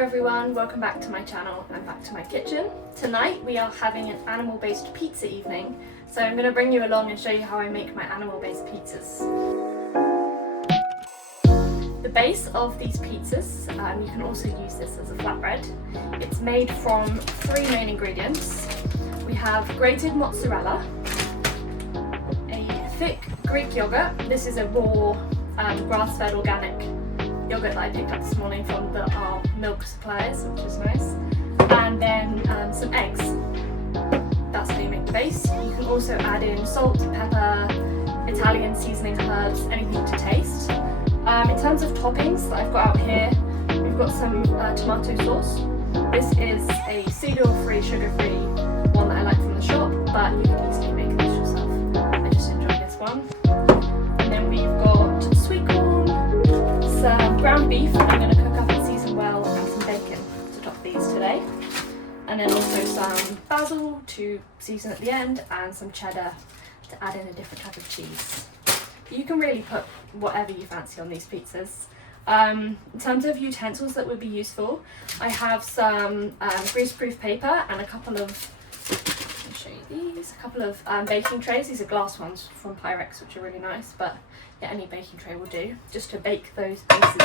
Hello everyone, welcome back to my channel and back to my kitchen. Tonight we are having an animal-based pizza evening, so I'm going to bring you along and show you how I make my animal-based pizzas. The base of these pizzas, you can also use this as a flatbread. It's made from three main ingredients. We have grated mozzarella, a thick Greek yogurt. This is a raw grass-fed organic yogurt that I picked up this morning from our milk suppliers, which is nice, and then some eggs. That's how you make the base. You can also add in salt, pepper, Italian seasoning herbs, anything to taste. In terms of toppings that I've got out here, we've got some tomato sauce. This is a seed oil-free, sugar-free one that I like from the shop, but you can easily make this yourself. I just enjoy this one. And then we've got sweetcorn, some ground beef that I'm going to cook up and season well, and some bacon to top these today. And then also some basil to season at the end, and some cheddar to add in a different type of cheese. You can really put whatever you fancy on these pizzas. In terms of utensils that would be useful, I have some greaseproof paper and a couple of, let me show you these, a couple of baking trays. These are glass ones from Pyrex, which are really nice, but yeah, any baking tray will do, just to bake those bases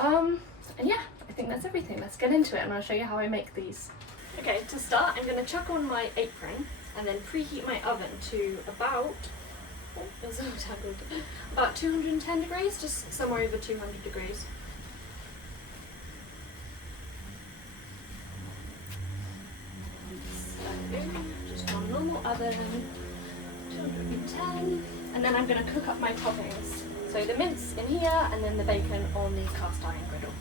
on. And yeah, I think that's everything. Let's get into it and I'll show you how I make these. Okay, to start, I'm going to chuck on my apron and then preheat my oven to about, oh, it's so tangled, about 210 degrees, just somewhere over 200 degrees. So, just on normal oven, 210, and then I'm going to cook up my toppings. So the mince in here, and then the bacon on the cast iron griddle.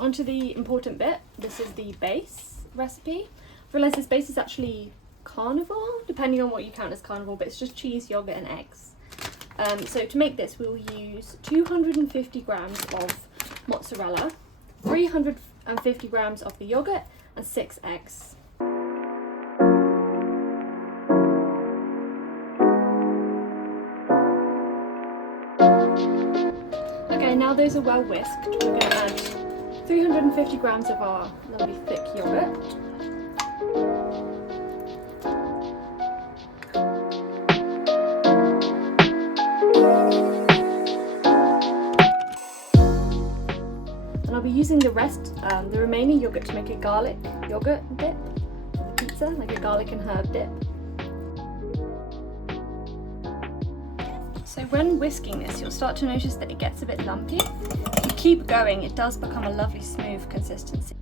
Onto the important bit. This is the base recipe. I realised this base is actually carnivore, depending on what you count as carnivore, but it's just cheese, yogurt and eggs. So to make this, we'll use 250 grams of mozzarella, 350 grams of the yogurt and 6 eggs. Okay, now those are well whisked, we're going to add 350 grams of our lovely thick yogurt. And I'll be using the remaining yogurt to make a garlic yogurt dip for the pizza, like a garlic and herb dip. So when whisking this, you'll start to notice that it gets a bit lumpy. If you keep going, it does become a lovely smooth consistency.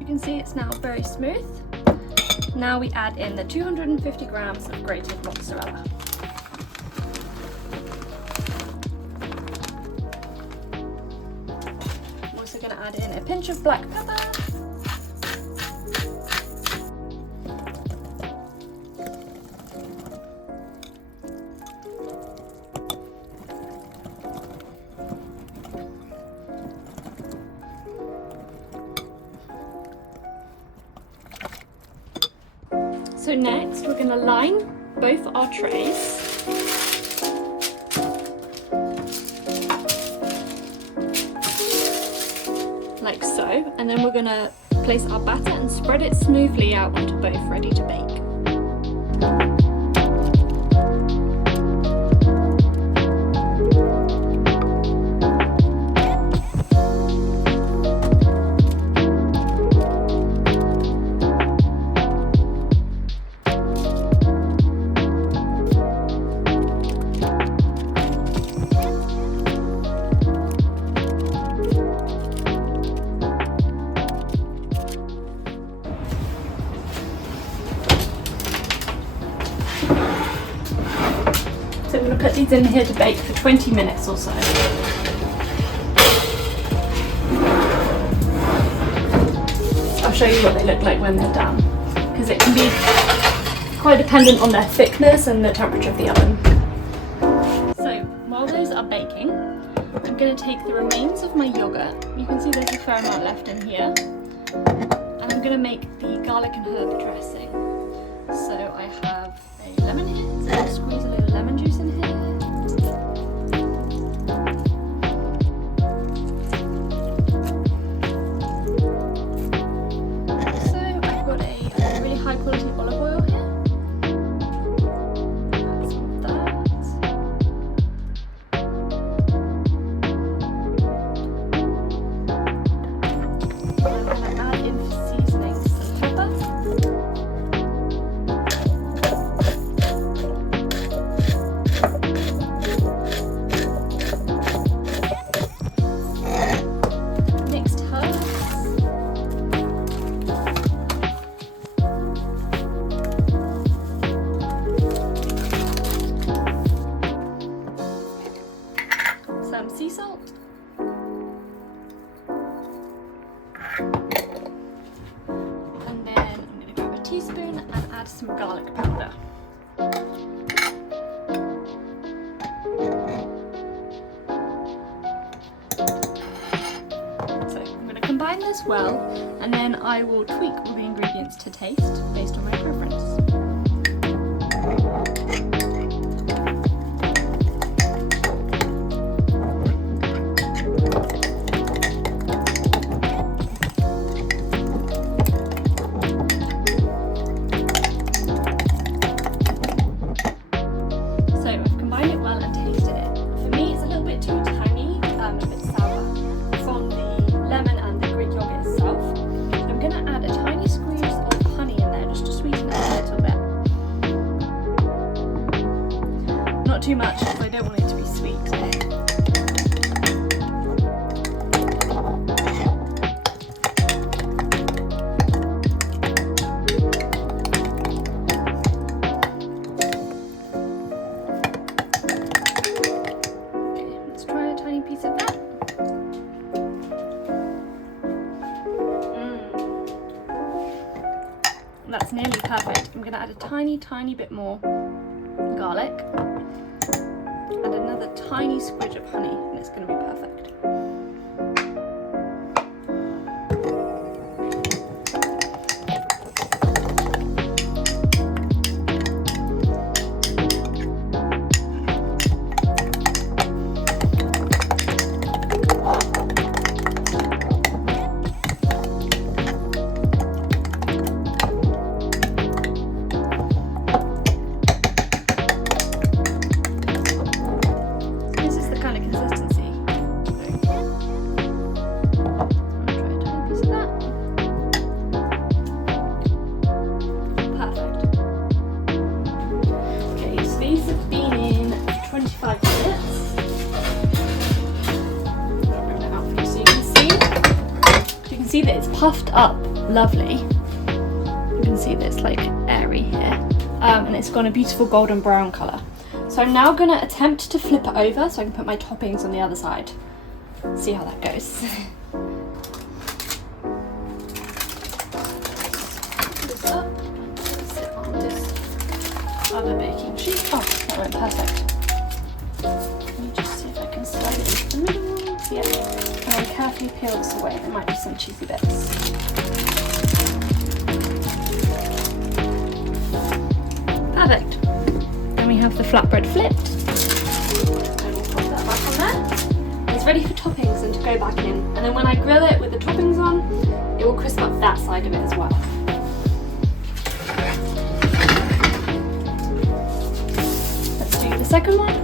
You can see it's now very smooth. Now we add in the 250 grams of grated mozzarella. Going to add in a pinch of black pepper, so next we're going to line both our trays. like so, and then we're going to place our batter and spread it smoothly out onto both, ready to bake. So I'm going to put these in here to bake for 20 minutes or so. I'll show you what they look like when they're done, because it can be quite dependent on their thickness and the temperature of the oven. So while those are baking, I'm going to take the remains of my yogurt. You can see there's a fair amount left in here. And I'm going to make the garlic and herb dressing. So I have a lemon here, so I'll squeeze a little lemon juice in here. So I've got a really high quality olive oil here. Add some of that. I'm going to add in for seasonings some pepper. Some sea salt, and then I'm going to grab a teaspoon and add some garlic powder. So I'm going to combine this well, and then I will tweak all the ingredients to taste based on my preference. Not too much, because I don't want it to be sweet. Okay, let's try a tiny piece of that. That's nearly perfect. I'm going to add a tiny bit more garlic. And another tiny squidge of honey, and it's going to be perfect. These have been in 25 minutes. I'll bring that out for you so you can see. You can see that it's puffed up lovely. You can see that it's like airy here. And it's got a beautiful golden brown colour. So I'm now going to attempt to flip it over so I can put my toppings on the other side. See how that goes. Put this up. Sit on this other baking sheet. Oh, that went perfect. Let me just see if I can slide it into the middle. Yeah. And then carefully peel this away. There might be some cheesy bits. Perfect. Then we have the flatbread flipped. And we'll pop that back on there. It's ready for toppings and to go back in. And then when I grill it with the toppings inside of it as well. Let's do the second one.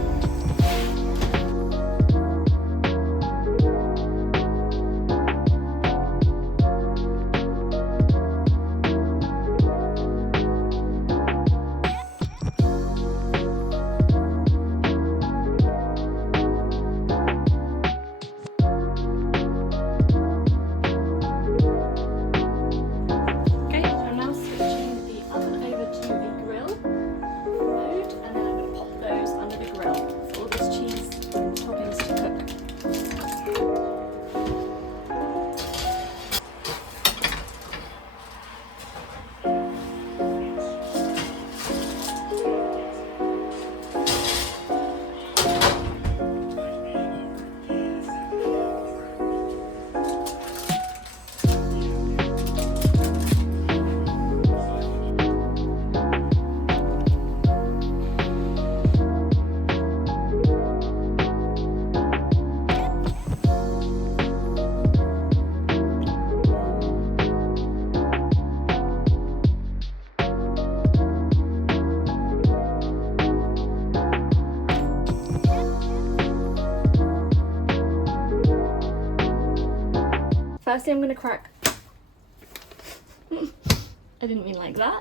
Firstly, I'm going to crack. I didn't mean like that.